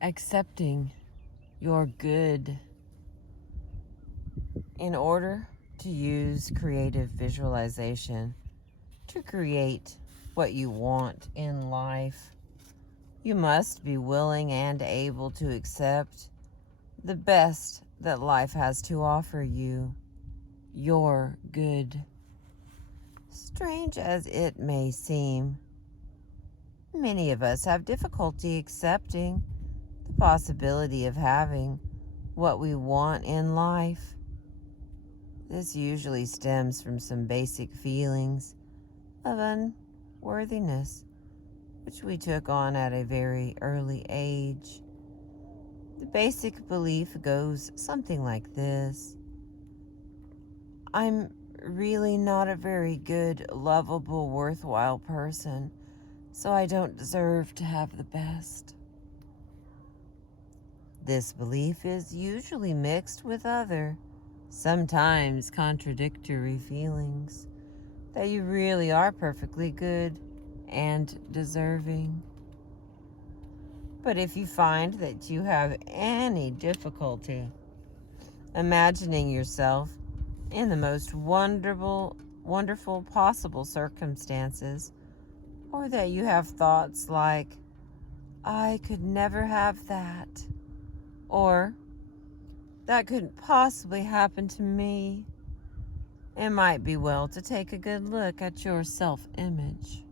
accepting your good in order to use creative visualization to create what you want in life. You must be willing and able to accept the best that life has to offer you, your good. Strange as it may seem, many of us have difficulty accepting the possibility of having what we want in life. This usually stems from some basic feelings of unworthiness, which we took on at a very early age. The basic belief goes something like this: I'm really not a very good, lovable, worthwhile person, so I don't deserve to have the best. This belief is usually mixed with other, sometimes contradictory feelings that you really are perfectly good and deserving. But if you find that you have any difficulty imagining yourself in the most wonderful possible circumstances, or that you have thoughts like, I could never have that, or that couldn't possibly happen to me, it might be well to take a good look at your self-image.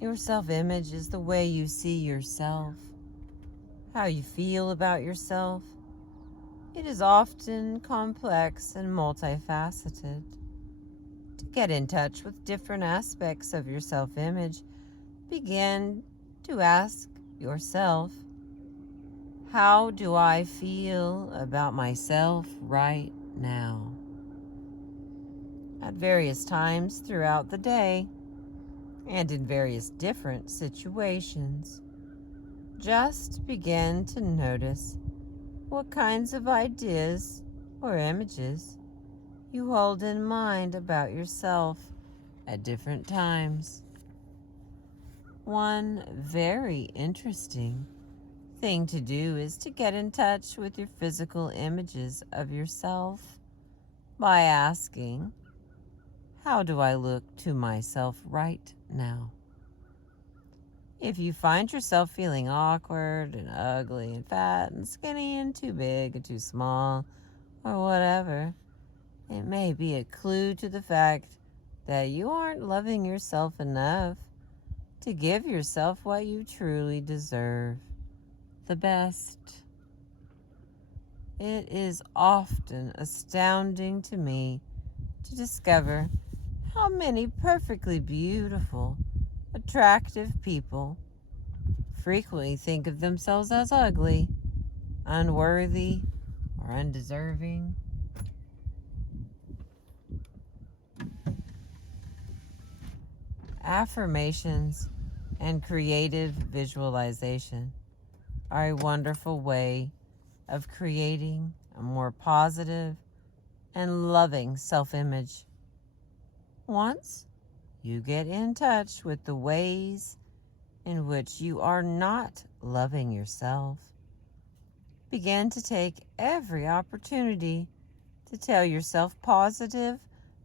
Your self-image is the way you see yourself, how you feel about yourself. It is often complex and multifaceted. To get in touch with different aspects of your self-image, begin to ask yourself, how do I feel about myself right now? At various times throughout the day, and in various different situations, just begin to notice what kinds of ideas or images you hold in mind about yourself at different times. One very interesting thing to do is to get in touch with your physical images of yourself by asking, how do I look to myself right now? If you find yourself feeling awkward and ugly and fat and skinny and too big and too small or whatever, it may be a clue to the fact that you aren't loving yourself enough to give yourself what you truly deserve, the best. It is often astounding to me to discover how many perfectly beautiful, attractive people frequently think of themselves as ugly, unworthy, or undeserving. Affirmations and creative visualization are a wonderful way of creating a more positive and loving self-image. Once you get in touch with the ways in which you are not loving yourself, begin to take every opportunity to tell yourself positive,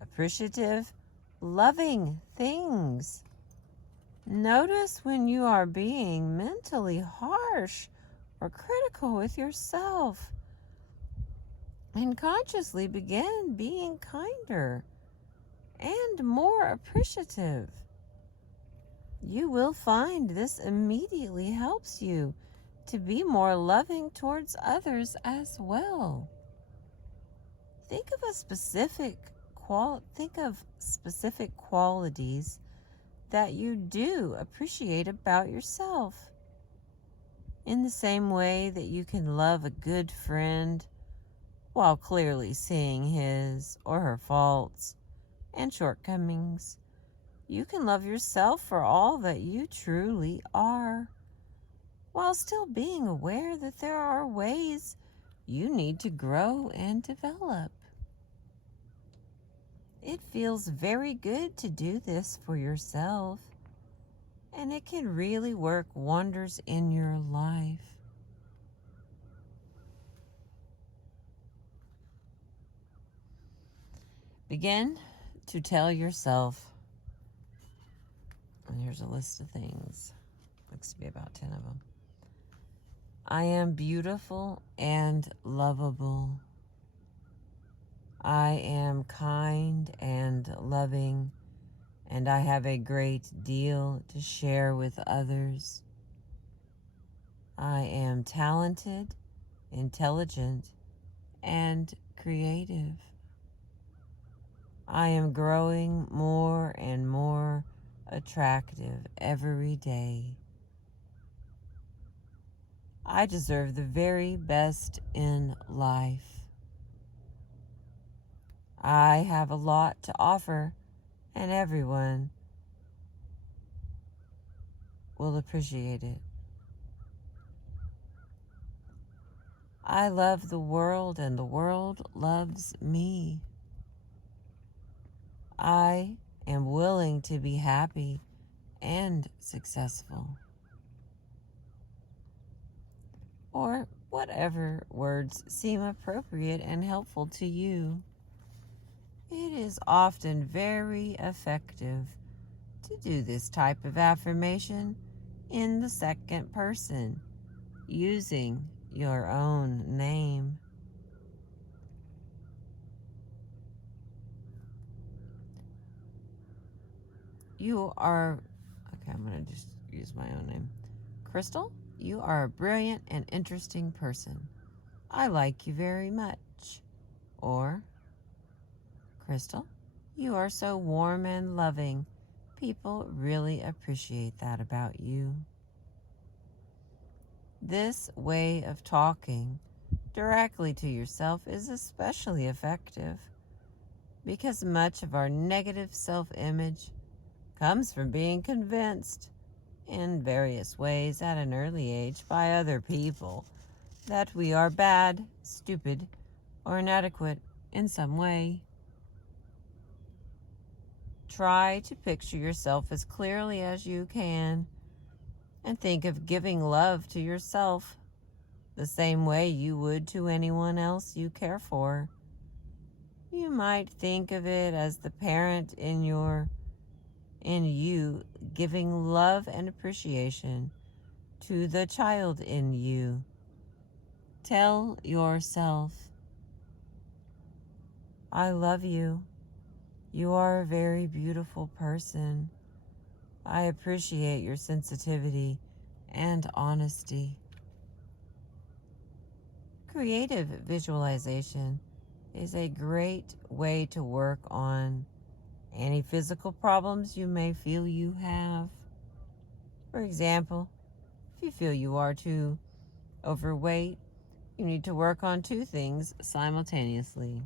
appreciative, loving things. Notice when you are being mentally harsh or critical with yourself, and consciously begin being kinder and more appreciative. You will find this immediately helps you to be more loving towards others as well. Think of specific qualities that you do appreciate about yourself. In the same way that you can love a good friend while clearly seeing his or her faults and shortcomings, you can love yourself for all that you truly are, while still being aware that there are ways you need to grow and develop. It feels very good to do this for yourself. and it can really work wonders in your life. Begin to tell yourself, and here's a list of things, looks to be about 10 of them. I am beautiful and lovable. I am kind and loving, and I have a great deal to share with others. I am talented, intelligent, and creative. I am growing more and more attractive every day. I deserve the very best in life. I have a lot to offer, and everyone will appreciate it. I love the world, and the world loves me. I am willing to be happy and successful. Or whatever words seem appropriate and helpful to you. It is often very effective to do this type of affirmation in the second person, using your own name. I'm going to just use my own name. Crystal, you are a brilliant and interesting person. I like you very much. Or, Crystal, you are so warm and loving. People really appreciate that about you. This way of talking directly to yourself is especially effective because much of our negative self-image comes from being convinced in various ways at an early age by other people that we are bad, stupid, or inadequate in some way. Try to picture yourself as clearly as you can and think of giving love to yourself the same way you would to anyone else you care for. You might think of it as the parent in you giving love and appreciation to the child in you. Tell yourself, I love you. You are a very beautiful person. I appreciate your sensitivity and honesty. Creative visualization is a great way to work on any physical problems you may feel you have. For example, if you feel you are too overweight, you need to work on two things simultaneously.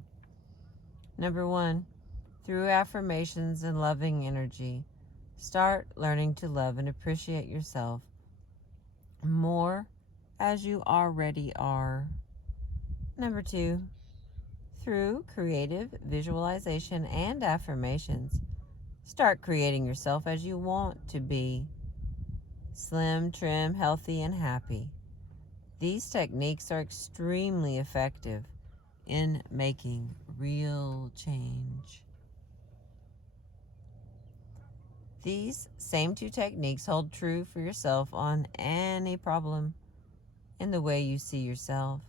Number one, through affirmations and loving energy, start learning to love and appreciate yourself more as you already are. Number two, through creative visualization and affirmations, start creating yourself as you want to be. Slim, trim, healthy, and happy. These techniques are extremely effective in making real change. These same two techniques hold true for yourself on any problem in the way you see yourself.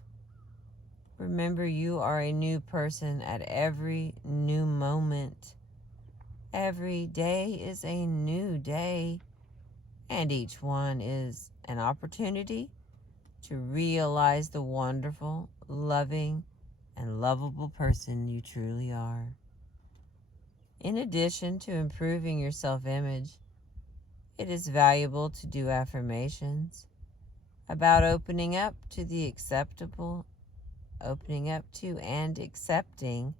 Remember, you are a new person at every new moment. Every day is a new day, and each one is an opportunity to realize the wonderful, loving, and lovable person you truly are. In addition to improving your self-image, it is valuable to do affirmations about opening up to and accepting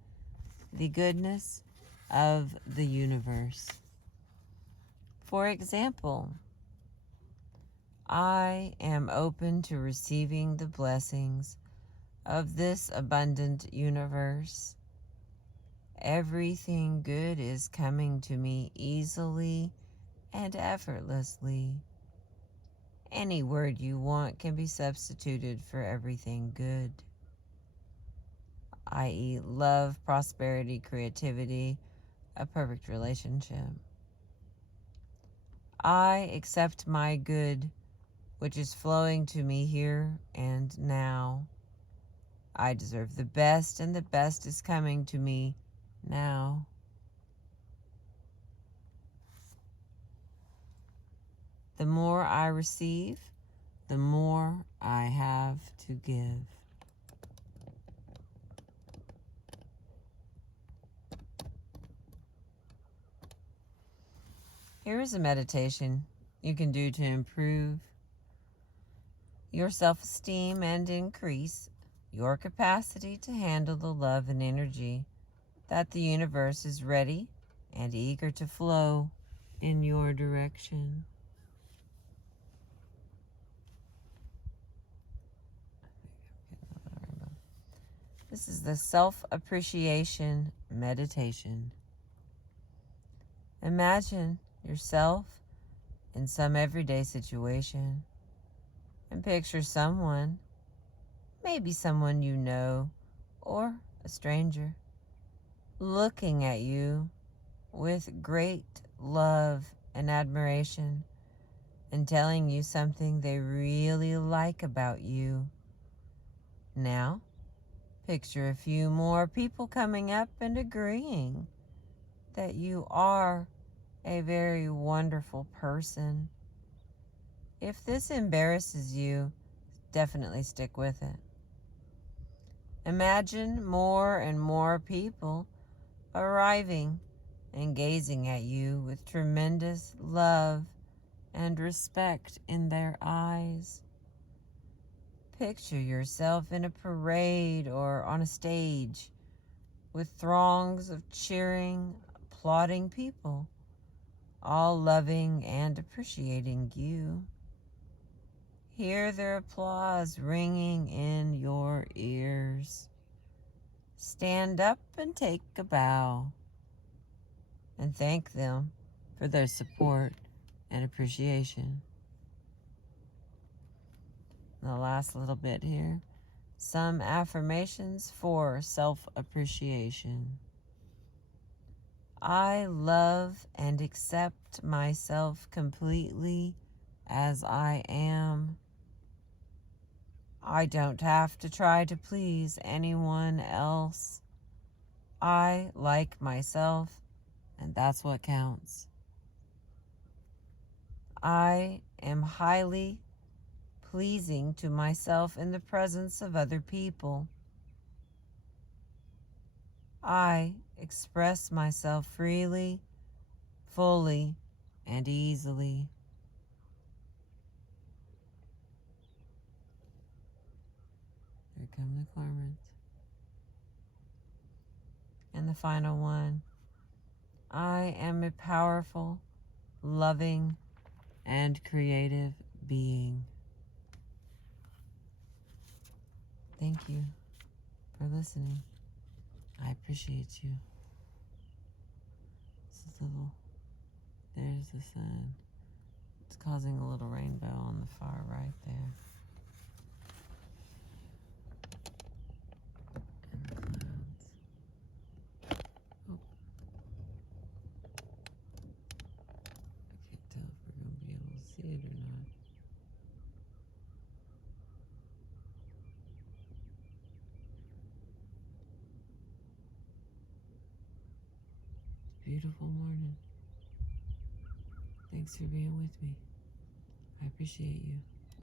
the goodness of the universe. For example, I am open to receiving the blessings of this abundant universe. Everything good is coming to me easily and effortlessly. Any word you want can be substituted for everything good, i.e., love, prosperity, creativity, a perfect relationship. I accept my good, which is flowing to me here and now. I deserve the best, and the best is coming to me now. The more I receive, the more I have to give. Here is a meditation you can do to improve your self-esteem and increase your capacity to handle the love and energy that the universe is ready and eager to flow in your direction. This is the self-appreciation meditation. Imagine yourself in some everyday situation and picture someone, maybe someone you know or a stranger, looking at you with great love and admiration and telling you something they really like about you. Now, picture a few more people coming up and agreeing that you are a very wonderful person. If this embarrasses you, definitely stick with it. Imagine more and more people arriving and gazing at you with tremendous love and respect in their eyes. Picture yourself in a parade or on a stage with throngs of cheering, applauding people, all loving and appreciating you. Hear their applause ringing in your ears. Stand up and take a bow and thank them for their support and appreciation. The last little bit here. Some affirmations for self-appreciation. I love and accept myself completely as I am. I don't have to try to please anyone else. I like myself, and that's what counts. I am highly pleasing to myself in the presence of other people. I express myself freely, fully, and easily. Here come the cormorants. And the final one. I am a powerful, loving, and creative being. Thank you for listening. I appreciate you. There's the sun. It's causing a little rainbow on the far right there. And the clouds. Oh. I can't tell if we're going to be able to see it or not. Beautiful morning. Thanks for being with me. I appreciate you.